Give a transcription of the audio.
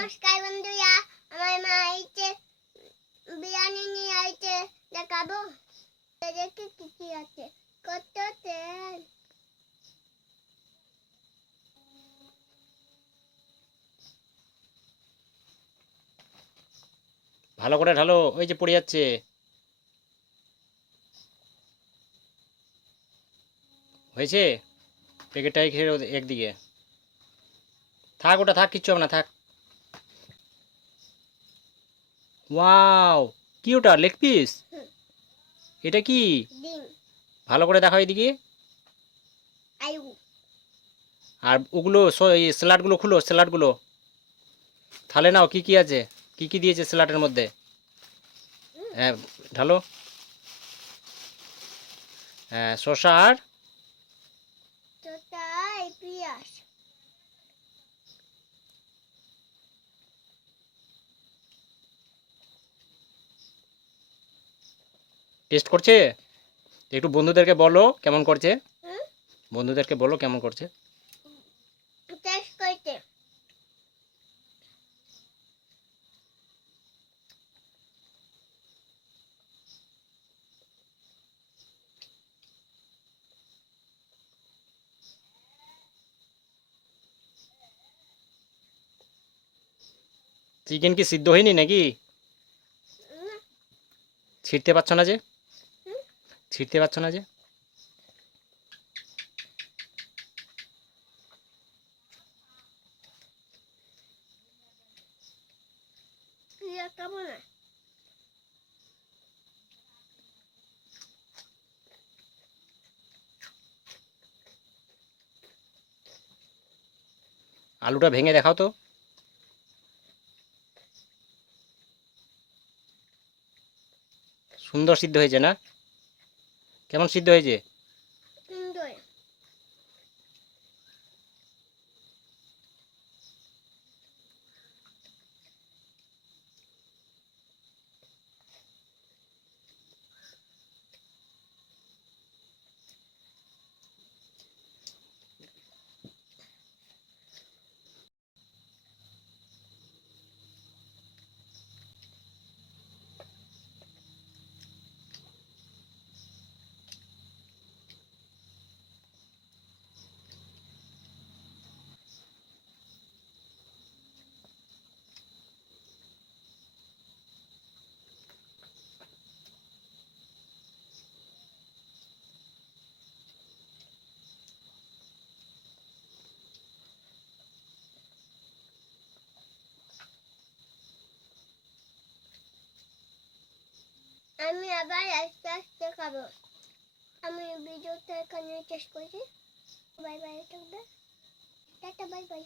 নমস্কার বন্ধুরা, আমার মা আইছে বিরিয়ানি নিয়ে আইছে, দেখাবো দেখি কি কি আছে। কত তেল, ভালো করে ঢালো, ওই যে পড়ে যাচ্ছে। হয়েছে? প্যাকেটটাই খেয়ে একদিকে থাক, ওটা থাক, কিচ্ছু হবে না, থাক। ওয়াও, কি ওটা লেগ পিস? এটা কি? ডিম, ভালো করে দেখাও এদিকে। আলু, আর ওগুলো স্যালাডগুলো খুলো, স্যালাডগুলো থালে নাও। কি কি আছে, কি কি দিয়েছে স্যালাডের মধ্যে? হ্যাঁ, ঢালো। হ্যাঁ, শসা আর তোতাই পেঁয়াজ, টেস্ট করছে। একটু বন্ধুদেরকে বলো কেমন করছে, বন্ধুদেরকে বলো কেমন করছে। টেস্ট করতে। চিকেন কি সিদ্ধ হয়নি নাকি? ছিঁড়তে পারছো না যে, ছিঁড়তে পারছো না যে? দেখাবো না। আলুটা ভেঙে দেখাও তো। সুন্দর সিদ্ধ হয়েছে না? কেমন সিদ্ধ হয়েছে? সুন্দর। আমি আবার আস্তে আস্তে খাবো। আমি ভিডিওটা এখানে শেষ করছি। Bye bye, tata, bye bye.